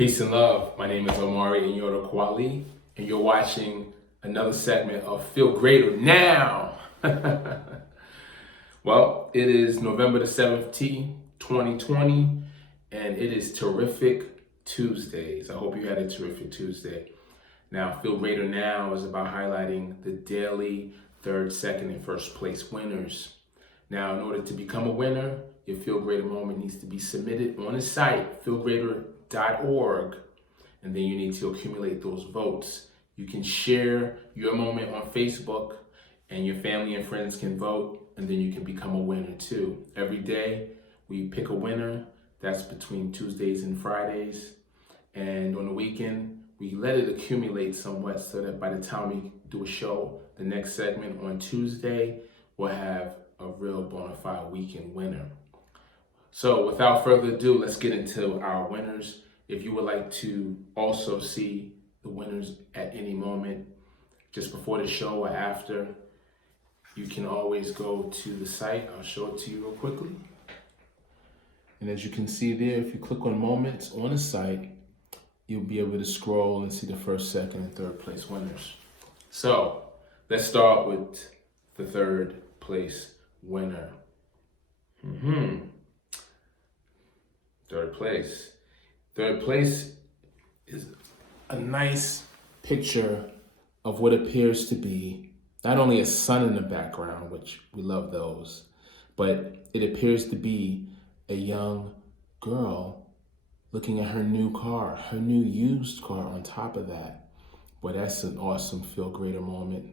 Peace and love. My name is Omari and you're the Kwali, and you're watching another segment of FeeLgr8r Now. Well, it is November the 17th, 2020, and it is Terrific Tuesdays. I hope you had a terrific Tuesday. Now, FeeLgr8r Now is about highlighting the daily third, second, and first place winners. Now, in order to become a winner, your FeeLgr8r moment needs to be submitted on the site, FeeLgr8r.org, and then you need to accumulate those votes. You can share your moment on Facebook, and your family and friends can vote, and then you can become a winner too. Every day, we pick a winner. That's between Tuesdays and Fridays. And on the weekend, we let it accumulate somewhat so that by the time we do a show, the next segment on Tuesday, we'll have a real bona fide weekend winner. So without further ado, let's get into our winners. If you would like to also see the winners at any moment, just before the show or after, you can always go to the site. I'll show it to you real quickly. And as you can see there, if you click on moments on the site, you'll be able to scroll and see the first, second, and third place winners. So let's start with the third place winner. Third place. Third place is a nice picture of what appears to be not only a sun in the background, which we love those, but it appears to be a young girl looking at her new car, her new used car on top of that. Boy, that's an awesome FeeLgr8r moment.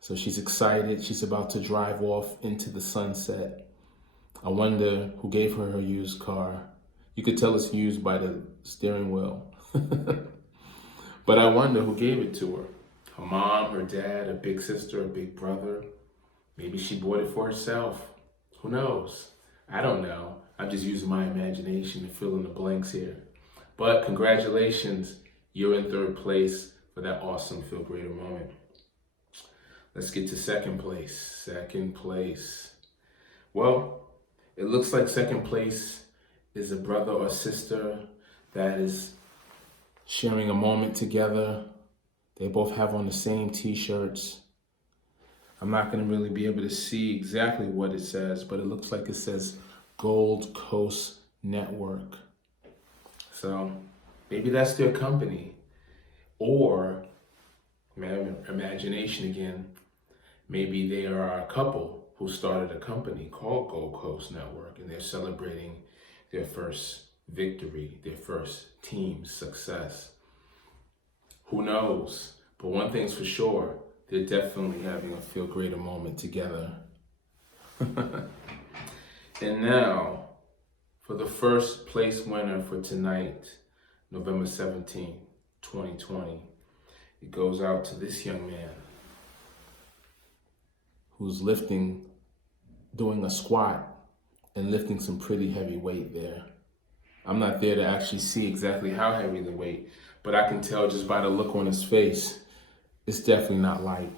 So she's excited. She's about to drive off into the sunset. I wonder who gave her her used car. You could tell it's used by the steering wheel. But I wonder who gave it to her. Her mom, her dad, a big sister, a big brother. Maybe she bought it for herself. Who knows? I don't know. I'm just using my imagination to fill in the blanks here. But congratulations, you're in third place for that awesome FeeLgr8r moment. Let's get to second place. Second place. Well, it looks like second place is a brother or sister that is sharing a moment together. They both have on the same t-shirts. I'm not going to really be able to see exactly what it says, but it looks like it says Gold Coast Network. So maybe that's their company. Or, imagination again, maybe they are a couple who started a company called Gold Coast Network, and they're celebrating their first victory, their first team success. Who knows? But one thing's for sure, they're definitely having a FeeLgr8r moment together. And now, for the first place winner for tonight, November 17th, 2020, it goes out to this young man who's doing a squat and lifting some pretty heavy weight there. I'm not there to actually see exactly how heavy the weight, but I can tell just by the look on his face, it's definitely not light.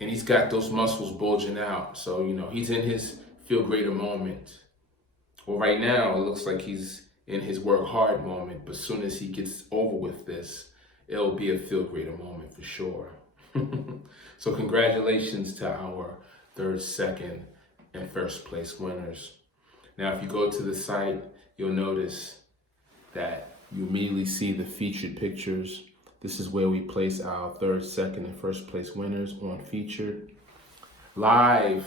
And he's got those muscles bulging out. So, he's in his FeeLgr8r moment. Well, right now, it looks like he's in his work hard moment, but as soon as he gets over with this, it'll be a FeeLgr8r moment for sure. So congratulations to our third, second, and first place winners. Now, if you go to the site, you'll notice that you immediately see the featured pictures. This is where we place our third, second, and first place winners on featured. Live,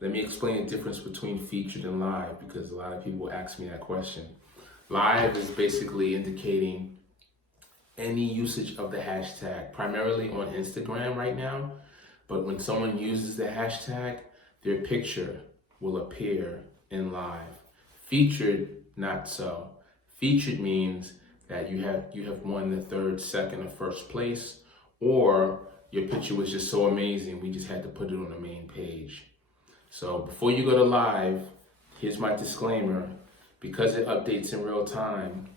let me explain the difference between featured and live, because a lot of people ask me that question. Live is basically indicating any usage of the hashtag, primarily on Instagram right now. But when someone uses the hashtag, their picture will appear in live. Featured, not so. Featured means that you have won the third, second, or first place, or your picture was just so amazing, we just had to put it on the main page. So before you go to live, here's my disclaimer. Because it updates in real time,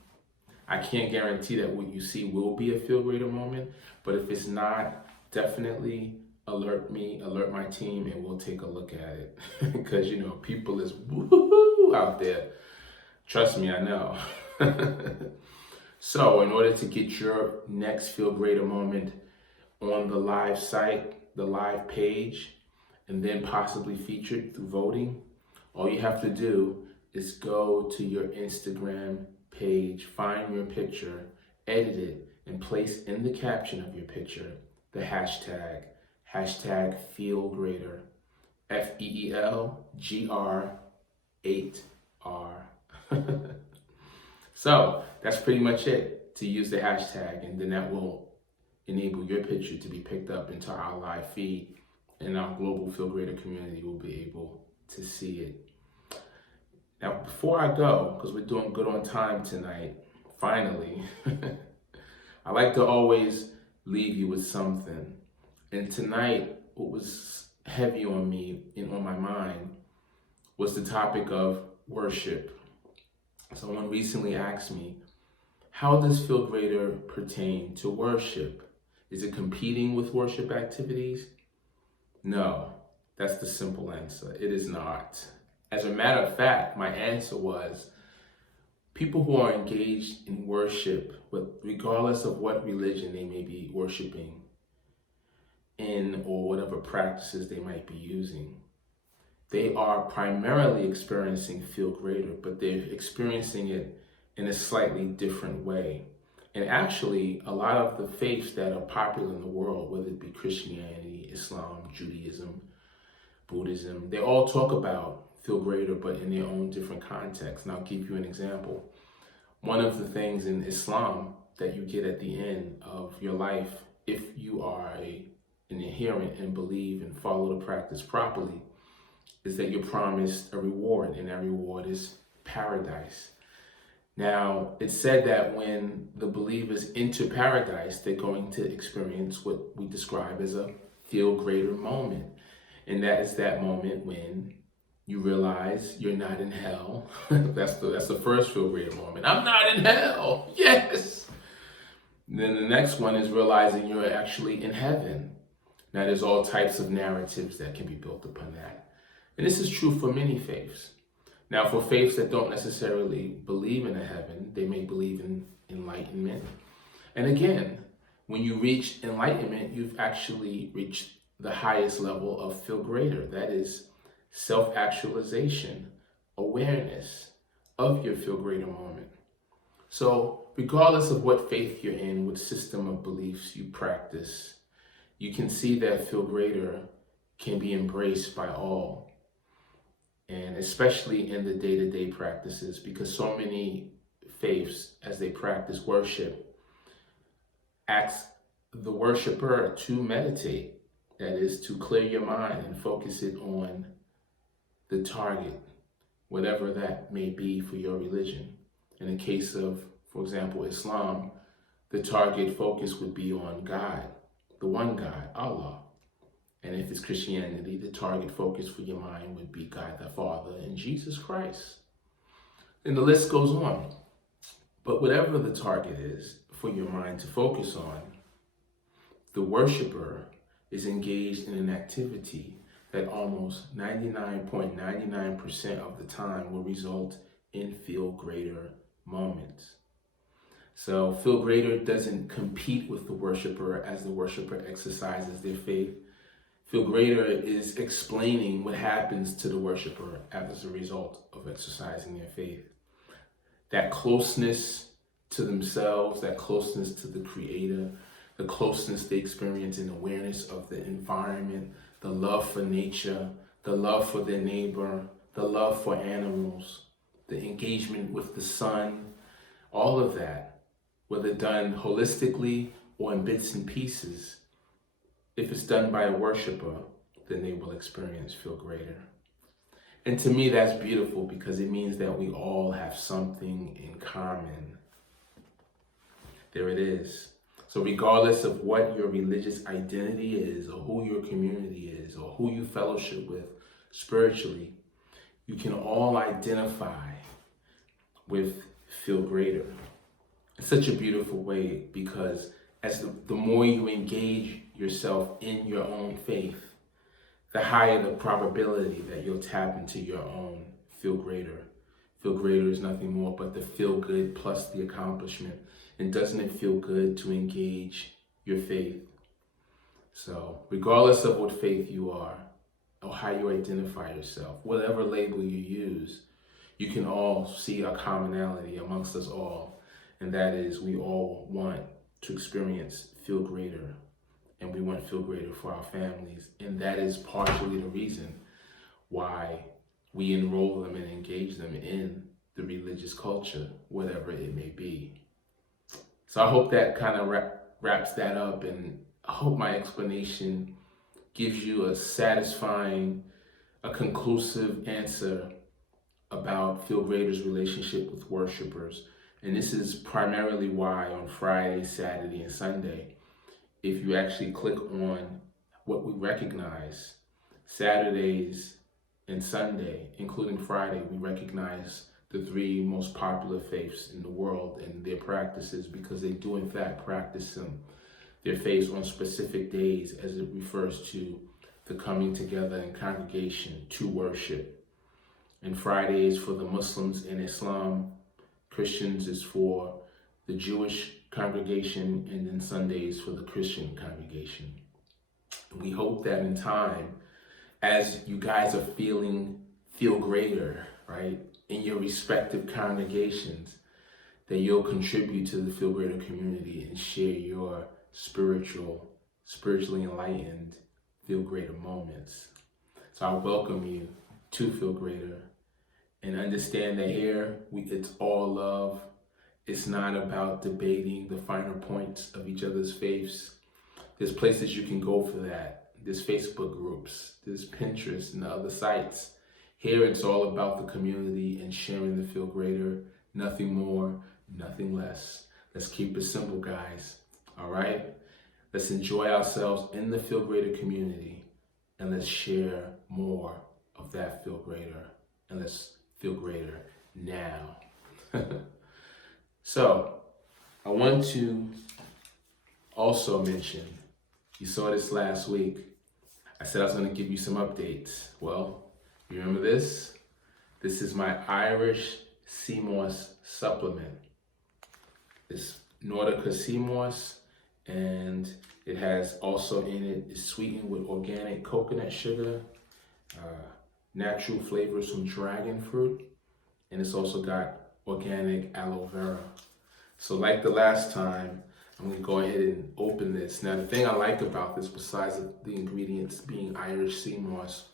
I can't guarantee that what you see will be a FeeLgr8r moment, but if it's not, definitely alert me, alert my team, and we'll take a look at it. Because, people is woohoo out there. Trust me, I know. So in order to get your next Feel Greater moment on the live site, the live page, and then possibly featured through voting, all you have to do is go to your Instagram page, find your picture, edit it, and place in the caption of your picture the hashtag FeelGreater, FeelGr8r. So that's pretty much it, to use the hashtag, and then that will enable your picture to be picked up into our live feed, and our global Feel Greater community will be able to see it. Now, before I go, because we're doing good on time tonight, finally, I like to always leave you with something. And tonight, what was heavy on me and on my mind was the topic of worship. Someone recently asked me, how does Feel Greater pertain to worship? Is it competing with worship activities? No, that's the simple answer. It is not. As a matter of fact, my answer was, people who are engaged in worship, regardless of what religion they may be worshiping in or whatever practices they might be using, they are primarily experiencing Feel Greater, but they're experiencing it in a slightly different way. And actually, a lot of the faiths that are popular in the world, whether it be Christianity, Islam, Judaism, Buddhism, they all talk about Feel Greater, but in their own different contexts. And I'll give you an example. One of the things in Islam that you get at the end of your life, if you are an adherent and believe and follow the practice properly, is that you're promised a reward, and that reward is paradise. Now, it's said that when the believers enter paradise, they're going to experience what we describe as a Feel Greater moment. And that is that moment when you realize you're not in hell. That's the first Feel Greater moment. I'm not in hell. Yes. And then the next one is realizing you're actually in heaven. Now, there's all types of narratives that can be built upon that. And this is true for many faiths. Now, for faiths that don't necessarily believe in a heaven, they may believe in enlightenment. And again, when you reach enlightenment, you've actually reached the highest level of Feel Greater. That is self-actualization, awareness of your Feel Greater moment. So regardless of what faith you're in, what system of beliefs you practice, you can see that Feel Greater can be embraced by all. And especially in the day-to-day practices, because so many faiths, as they practice worship, ask the worshiper to meditate. That is, to clear your mind and focus it on the target, whatever that may be for your religion. In the case of, for example, Islam, the target focus would be on God, the one God, Allah. And if it's Christianity, the target focus for your mind would be God the Father and Jesus Christ. And the list goes on. But whatever the target is for your mind to focus on, the worshiper is engaged in an activity that almost 99.99% of the time will result in Feel Greater moments. So Feel Greater doesn't compete with the worshiper as the worshiper exercises their faith. Feel Greater is explaining what happens to the worshiper as a result of exercising their faith. That closeness to themselves, that closeness to the Creator, the closeness they experience in awareness of the environment, the love for nature, the love for their neighbor, the love for animals, the engagement with the sun, all of that, whether done holistically or in bits and pieces, if it's done by a worshiper, then they will experience Feel Greater. And to me, that's beautiful because it means that we all have something in common. There it is. So regardless of what your religious identity is, or who your community is, or who you fellowship with spiritually, you can all identify with Feel Greater. It's such a beautiful way because as the more you engage yourself in your own faith, the higher the probability that you'll tap into your own Feel Greater FeeLgr8r is nothing more but the feel good plus the accomplishment. And doesn't it feel good to engage your faith? So regardless of what faith you are or how you identify yourself, whatever label you use, you can all see a commonality amongst us all. And that is, we all want to experience FeeLgr8r, and we want FeeLgr8r for our families. And that is partially the reason why we enroll them and engage them in the religious culture, whatever it may be. So I hope that kind of wraps that up, and I hope my explanation gives you a satisfying, a conclusive answer about FeeLgr8r's relationship with worshipers. And this is primarily why on Friday, Saturday, and Sunday, if you actually click on what we recognize, Saturdays and Sunday, including Friday, we recognize the three most popular faiths in the world and their practices, because they do in fact practice their faiths on specific days, as it refers to the coming together in congregation to worship. And Friday is for the Muslims and Islam. Christians is for the Jewish congregation, and then Sundays for the Christian congregation. And we hope that in time, as you guys are feeling FeeLgr8r, right, in your respective congregations, that you'll contribute to the FeeLgr8r community and share your spiritually enlightened FeeLgr8r moments. So I welcome you to FeeLgr8r, and understand that here it's all love. It's not about debating the finer points of each other's faiths. There's places you can go for that. There's Facebook groups, there's Pinterest and other sites. Here it's all about the community and sharing the FeeLgr8r. Nothing more, nothing less. Let's keep it simple, guys. All right? Let's enjoy ourselves in the FeeLgr8r community, and let's share more of that FeeLgr8r. And let's FeeLgr8r now. So, I want to also mention, you saw this last week. I said I was going to give you some updates. Well, you remember this? This is my Irish sea moss supplement. It's Nordica sea moss, and it has also in it, it's sweetened with organic coconut sugar, natural flavors from dragon fruit, and it's also got organic aloe vera. So like the last time, I'm going to go ahead and open this. Now, the thing I like about this, besides the ingredients being Irish sea moss,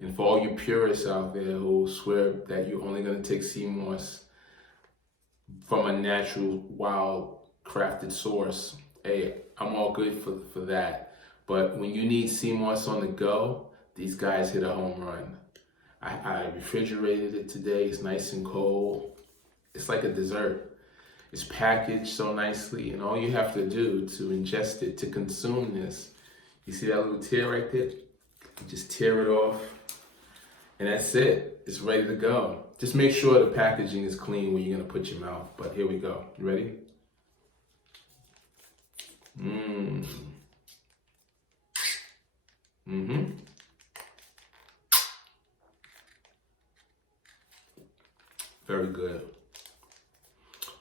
and for all you purists out there who swear that you're only going to take sea moss from a natural, wild, crafted source, hey, I'm all good for that. But when you need sea moss on the go, these guys hit a home run. I refrigerated it today. It's nice and cold. It's like a dessert. It's packaged so nicely, and all you have to do to ingest it, to consume this, you see that little tear right there? You just tear it off, and that's it. It's ready to go. Just make sure the packaging is clean when you're gonna put your mouth. But here we go. You ready? Very good.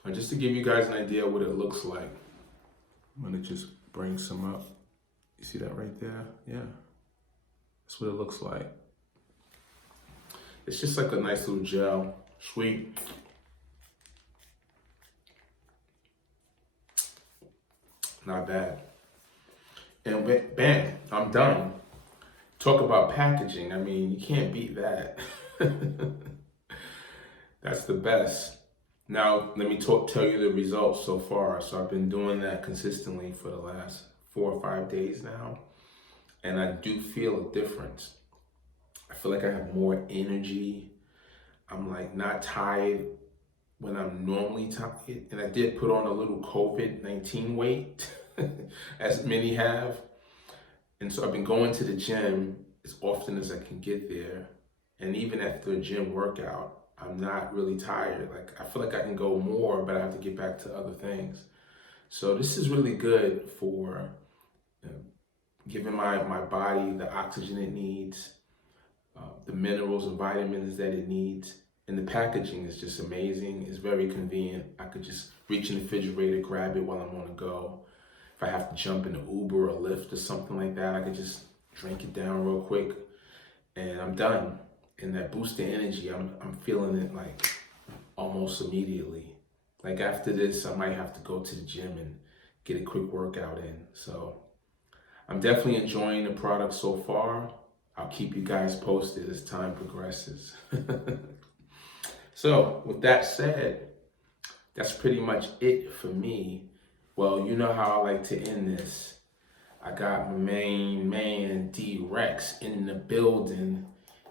Now, just to give you guys an idea what it looks like, I'm gonna just bring some up. You see that right there? Yeah, that's what it looks like. It's just like a nice little gel, sweet. Not bad. And bam, I'm done. Talk about packaging. I mean, you can't beat that. That's the best. Now, let me tell you the results so far. So I've been doing that consistently for the last 4 or 5 days now. And I do feel a difference. I feel like I have more energy. I'm like not tired when I'm normally tired. And I did put on a little COVID-19 weight, as many have. And so I've been going to the gym as often as I can get there. And even after a gym workout, I'm not really tired. Like, I feel like I can go more, but I have to get back to other things. So this is really good for giving my body the oxygen it needs, the minerals and vitamins that it needs, And the packaging is just amazing. It's very convenient. I could just reach in the refrigerator, grab it while I'm on the go. If I have to jump in an Uber or Lyft or something like that, I could just drink it down real quick and I'm done. And that boost of energy, I'm feeling it like almost immediately. Like after this, I might have to go to the gym and get a quick workout in. So I'm definitely enjoying the product so far. I'll keep you guys posted as time progresses. So with that said, that's pretty much it for me. Well, you know how I like to end this. I got my main man, D-Rex, in the building.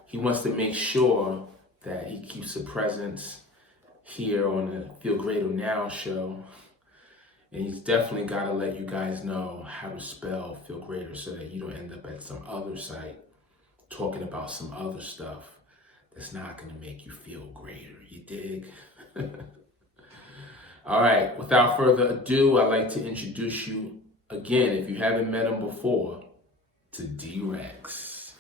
He wants to make sure that he keeps a presence here on the FeeLgr8r Now show. And he's definitely got to let you guys know how to spell FeeLgr8r so that you don't end up at some other site talking about some other stuff that's not going to make you feel greater. You dig? All right, without further ado, I'd like to introduce you again, if you haven't met him before, to D-Rex.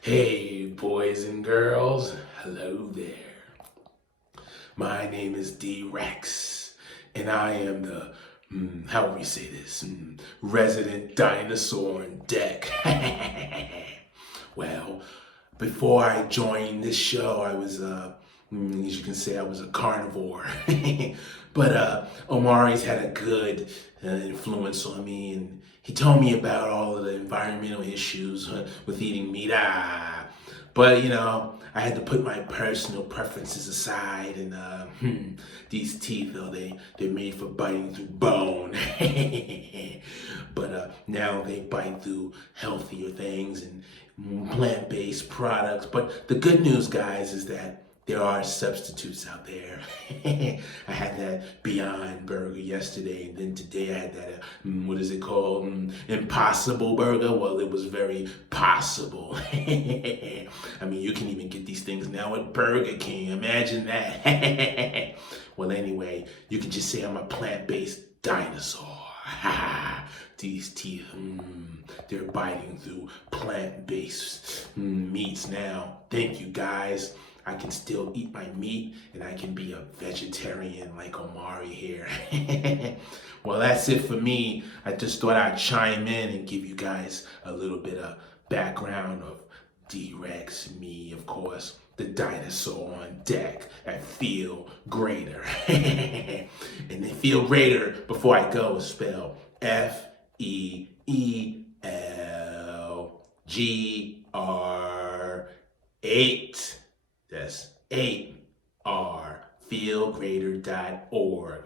Hey, boys and girls, hello there. My name is D-Rex, and I am the, how would we say this, resident dinosaur on deck. Well, before I joined this show, I was, as you can say, I was a carnivore. But Omari's had a good influence on me, and he told me about all of the environmental issues with eating meat. But, you know, I had to put my personal preferences aside, and these teeth, though, they're made for biting through bone. But now they bite through healthier things and plant-based products. But the good news, guys, is that there are substitutes out there. I had that Beyond Burger yesterday, and then today I had that, what is it called? Impossible Burger. Well, it was very possible. I mean, you can even get these things now at Burger King. Imagine that. Well, anyway, you can just say I'm a plant-based dinosaur. These teeth, they're biting through plant-based meats now. Thank you, guys. I can still eat my meat, and I can be a vegetarian like Omari here. Well, that's it for me. I just thought I'd chime in and give you guys a little bit of background of D-Rex, me, of course, the dinosaur on deck at FeeLgr8r. And the FeeLgr8r, before I go, is spelled FeeLgr8. That's 8R, FeeLgr8r.org.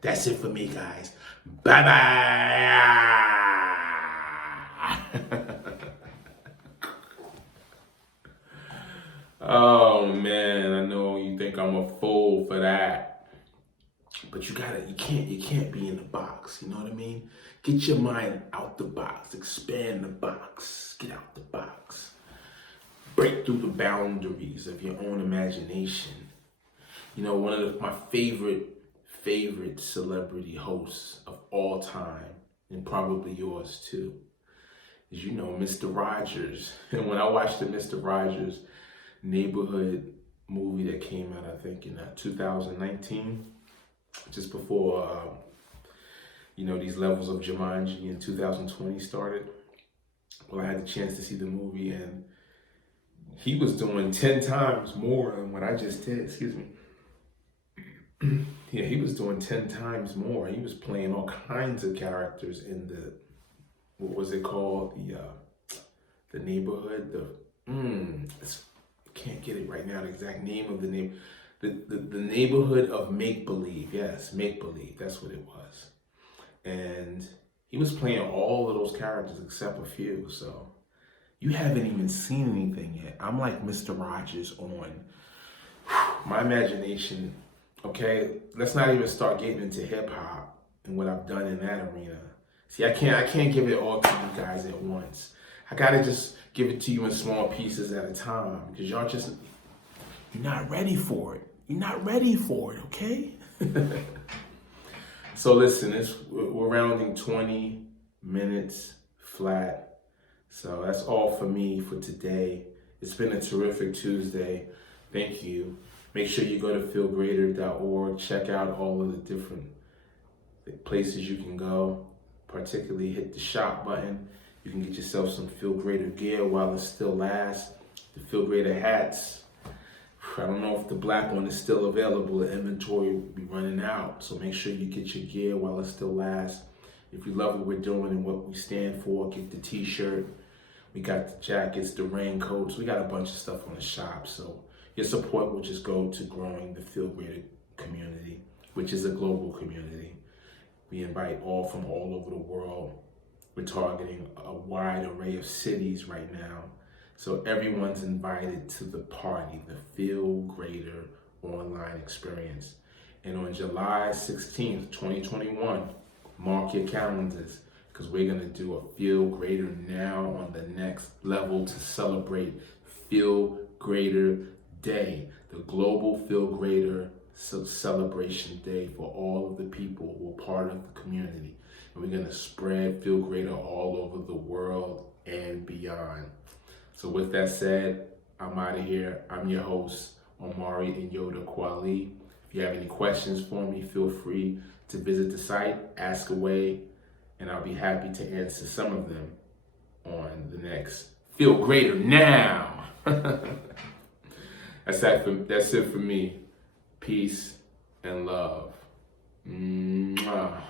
That's it for me, guys. Bye-bye. Oh, man, I know you think I'm a fool for that. But you can't be in the box, you know what I mean? Get your mind out the box, expand the box, get out the box. Break through the boundaries of your own imagination. You know, one of my favorite celebrity hosts of all time, and probably yours too, is, you know, Mr. Rogers. And when I watched the Mr. Rogers Neighborhood movie that came out, I think in 2019, just before, you know, these levels of Jumanji in 2020 started. Well, I had the chance to see the movie, and he was doing 10 times more than what I just did, excuse me. Yeah, he was doing 10 times more. He was playing all kinds of characters in the, what was it called? The Neighborhood, can't get it right now, the exact name of the name. The Neighborhood of Make-Believe. Yes, Make-Believe, that's what it was. And he was playing all of those characters except a few, so you haven't even seen anything yet. I'm like Mr. Rogers on my imagination, okay? Let's not even start getting into hip-hop and what I've done in that arena. See, I can't give it all to you guys at once. I gotta just give it to you in small pieces at a time, because you're not ready for it. You're not ready for it, okay? So listen, we're rounding 20 minutes flat. So that's all for me for today. It's been a terrific Tuesday. Thank you. Make sure you go to FeeLgr8r.org. Check out all of the different places you can go. Particularly hit the shop button. You can get yourself some FeeLgr8r gear while it still lasts. The FeeLgr8r hats. I don't know if the black one is still available. The inventory will be running out. So make sure you get your gear while it still lasts. If you love what we're doing and what we stand for, get the t-shirt. We got the jackets, the raincoats. We got a bunch of stuff on the shop. So your support will just go to growing the FeeLgr8r community, which is a global community. We invite all from all over the world. We're targeting a wide array of cities right now. So everyone's invited to the party, the FeeLgr8r online experience. And on July 16th, 2021, mark your calendars, because we're gonna do a FeeLgr8r Now on the next level to celebrate FeeLgr8r Day, the global FeeLgr8r celebration day for all of the people who are part of the community. And we're gonna spread FeeLgr8r all over the world and beyond. So with that said, I'm out of here. I'm your host, Omari and Yoda Kwali. If you have any questions for me, feel free to visit the site, ask away, and I'll be happy to answer some of them on the next FeeLgr8r Now. That's it for me. Peace and love. Mwah.